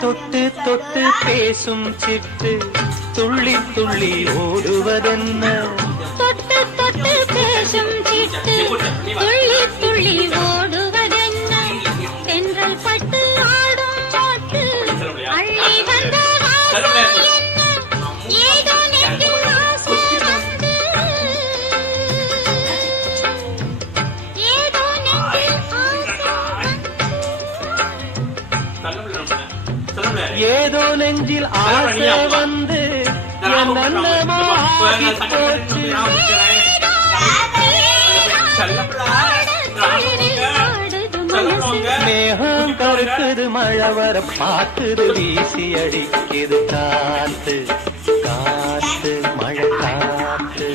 தொட்டு தொட்டு பேசும் சிட்டு துள்ளி துள்ளி ஓடுவதென்ன தொட்டு தொட்டு பேசும் சிட்டு துள்ளி துள்ளி ஓடுவதென்ன தென்றல் பட்டு ஆடும் பாட்டு அள்ளி வந்த வாசம் என்ன ஏதோ நெஞ்சில் ஆசை வந்து ஏதோ நெஞ்சில் ஏதோ நெஞ்சில் ஆசை வந்து என்னென்னமோ ஆகிப் போச்சு. மேகம் கருக்குது மழை வர பாக்குது வீசி அடிக்குது காத்து காத்து மழை காத்து.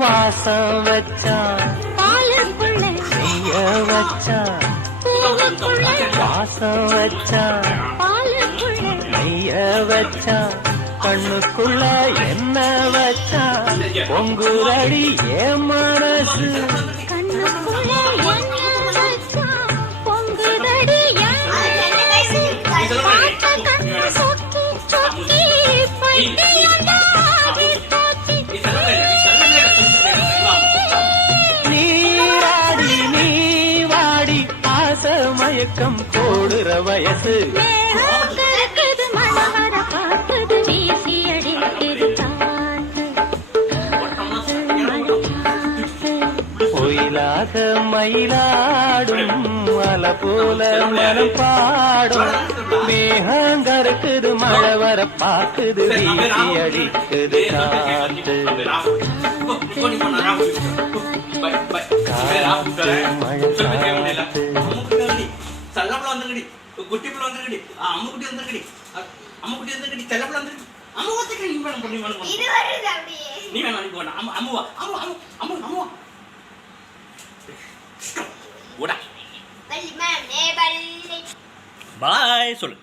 வாசம் வச்சான் நெய்ய வச்சான் வாசம் வச்சான் நெய்ய வச்சான் கண்ணுக்குள்ள என்ன வச்சான் பொங்குரடி ஏன் மனசு நீராடி நீ வாடி ஆசை மயக்கம் போடுற வயசு ஒயிலாக மயிலாடும் மலை போல மனம் பாடும் மேகங்கருக்குது மழை வர பாக்குது வீசி அடிக்குது காத்து காத்து மழை காத்து. செல்லப்பழம் வந்துங்கடி குட்டிப்பழம் வந்துங்கடி அம்முக்குட்டி வந்துங்கடி அம்முக்குட்டி வந்துங்கடி செல்லப்பழம் வந்துங்கடி அம்மா வந்துக்க நீ வேணும் பண்ணி வேணும் இது வருது அப்படியே நீ வேணும் நீ போடா அம்முவா அம்முவா ஓடா பல்லி மேம் நே பல்லி பாய் சொல்லு.